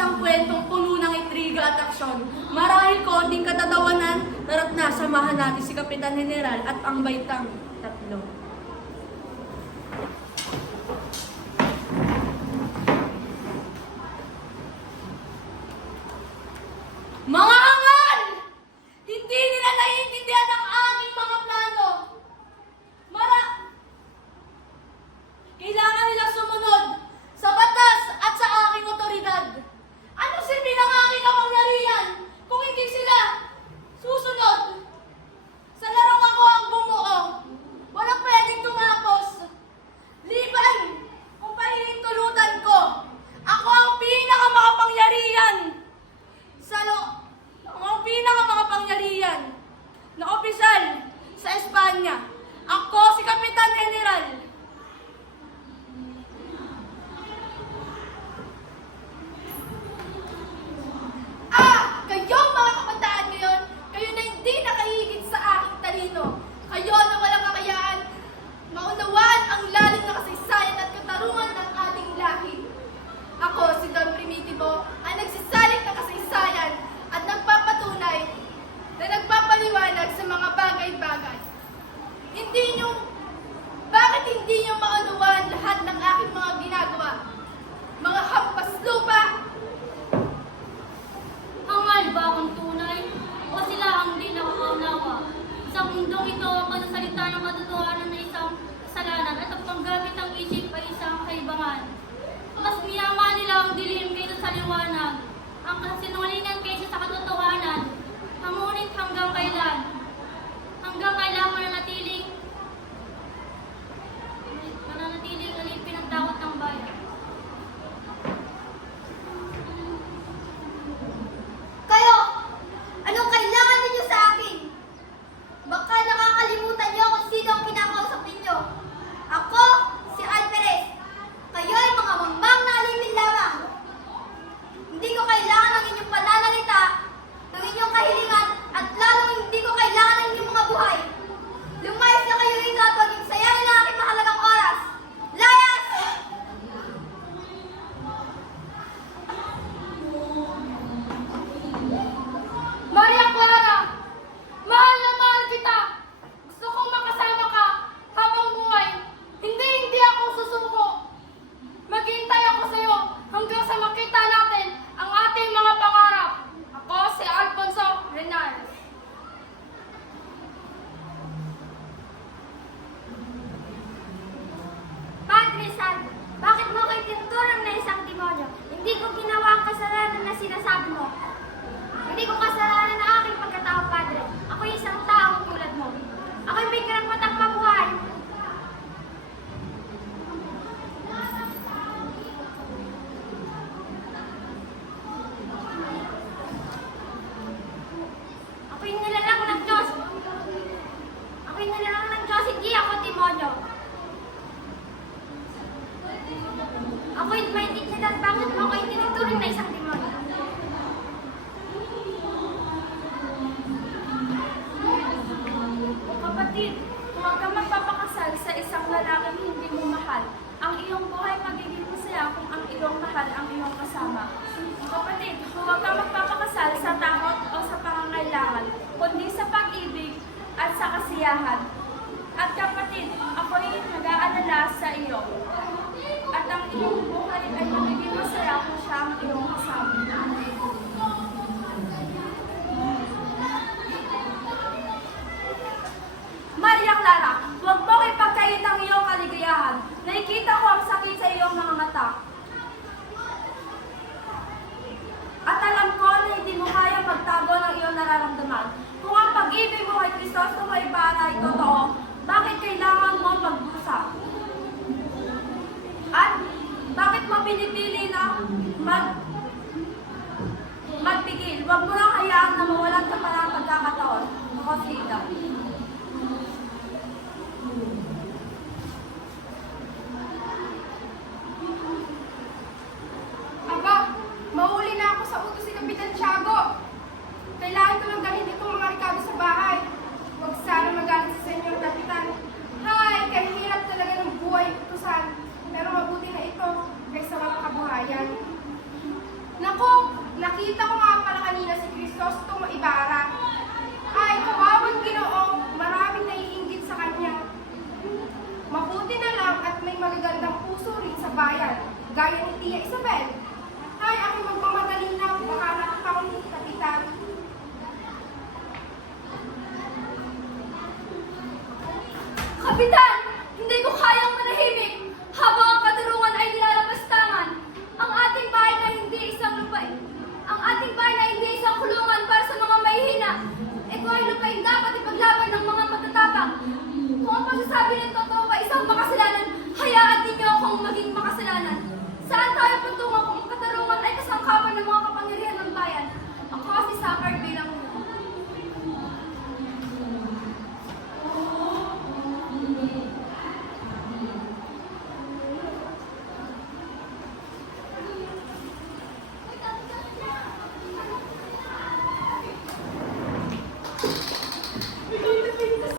isang kwentong puno ng intriga at aksyon. Marahil konting katatawanan, tara't na samahan natin si Kapitan General at ang baitang tatlo. Mga hangal! Hindi nila naiintindihan ang aking mga plano. Kailangan nilang sumunod sa batas at sa aking otoridad. Ano silbi ng aking kapangyarihan kung hindi sila susunod? Sa larong ako ang bumuo. Walang pwedeng tumapos. Liban kung pahihintulutan ko. Ako ang pinakamakapangyarihan. Ang pinakamakapangyarihan na opisyal sa Espanya. Ako si Kapitan General. Kayo mga kabataan ngayon, kayo na hindi nakahigit sa aking talino. Kayo na walang kakayaan, maunawaan ang lalim na kasaysayan at katarungan ng ating lahi. Ako, si Don Primitivo, ang nagsasalit na kasaysayan at nagpapatunay na nagpapaliwanag sa mga bagay-bagay. Bakit hindi nyo maunawaan lahat ng aking mga ginagawa? Mga hampas lupa! Hangal ba akong tunay? O sila ang di nakakaunawa? Sa mundong ito, ang pagsasalita ng katotohanan na isang kasalanan at ang panggamit ng isip ay isang kaibangan. Mas miyama nila ang dilim kaysa sa liwanag, ang kasinungalingan kaysa sa katotohanan. Ngunit hanggang kailan? Hanggang kailan mananatiling alin pinagdawat ng bayan? Kayo! Anong kailangan ninyo sa akin? Baka nakakalimutan niyo kung sino ang kinakausap ninyo. Ako, si Alperes. Kayo ay mga mangmang na alimin lamang. Hindi ko kailangan ng inyong pananalita, ng inyong kahilingan, at lalong hindi ko kailangan ng inyong mga buhay. Lumayas na kayo rito at huwag sayangin ang aking mahalagang oras. Layas! Maria Clara! Mahal na mahal kita! Gusto kong makasama ka habang buhay. Hindi ako susuko. Maghintay ako sa iyo hanggang sa makita natin ang ating mga pangarap. Ako si Alfonso Renal. Padre San, bakit mo kayo tinuturang na isang demonyo? Hindi ko ginawa ang kasalanan na sinasabi mo. Hindi ko kasalanan ang aking pagkatao, Padre. Ako'y isang taong tulad mo. Ako'y may karapatang mabuhay. Ako'y nilalang ng Diyos. Ako'y nilalang ng Diyos, hindi ako demonyo. Ako'y may dignidad, bakit mo ako'y tinuturing na isang demonyo? Kapatid, huwag kang magpapakasal sa isang lalaking hindi mo mahal. Ang iyong buhay magiging masaya kung ang iyong mahal ang iyong kasama. Kapatid, huwag kang magpapakasal sa takot o sa pangangailangan, kundi sa pag-ibig at sa kasiyahan. At kapatid, ako'y nag-aalala sa iyo. At ang iyong buhay ay magiging masaya kung siya ang iyong kasama. Maria Clara, huwag mong ipagkait ang iyong kaligayahan. Nakikita ko ang sakit sa iyong mga mata. At alam ko na hindi mo kaya magtago ng iyong nararamdaman. Kung ang pag-ibig mo kay Kristos na may para ay totoo, bakit kailangan mo magdusa? At bakit mo pinipili na magpigil? Huwag mo lang hayaan na mawalan ka pa ng pagkakataon. Ako si Ida. Aba, mahuli na ako sa utos si Kapitan Tiago. Kailangan ko lang dalhin itong mga rekado sa bahay. Huwag sana magalit sa Senyor Kapitan. Hay, kahirap talaga ng buhay utusan. Pero mabuti na ito kaysa walang kabuhayan. Naku, Nakita ko nga pala kanina si Crisostomo Ibarra. Ay, kawawang Ginoo, maraming naiinggit sa kanya. Mabuti na lang at may magagandang puso rin sa bayan, gaya ni Tia Isabel. Ay, ako magmamadali na, baka nakakawang ni Kapitan. Kapitan!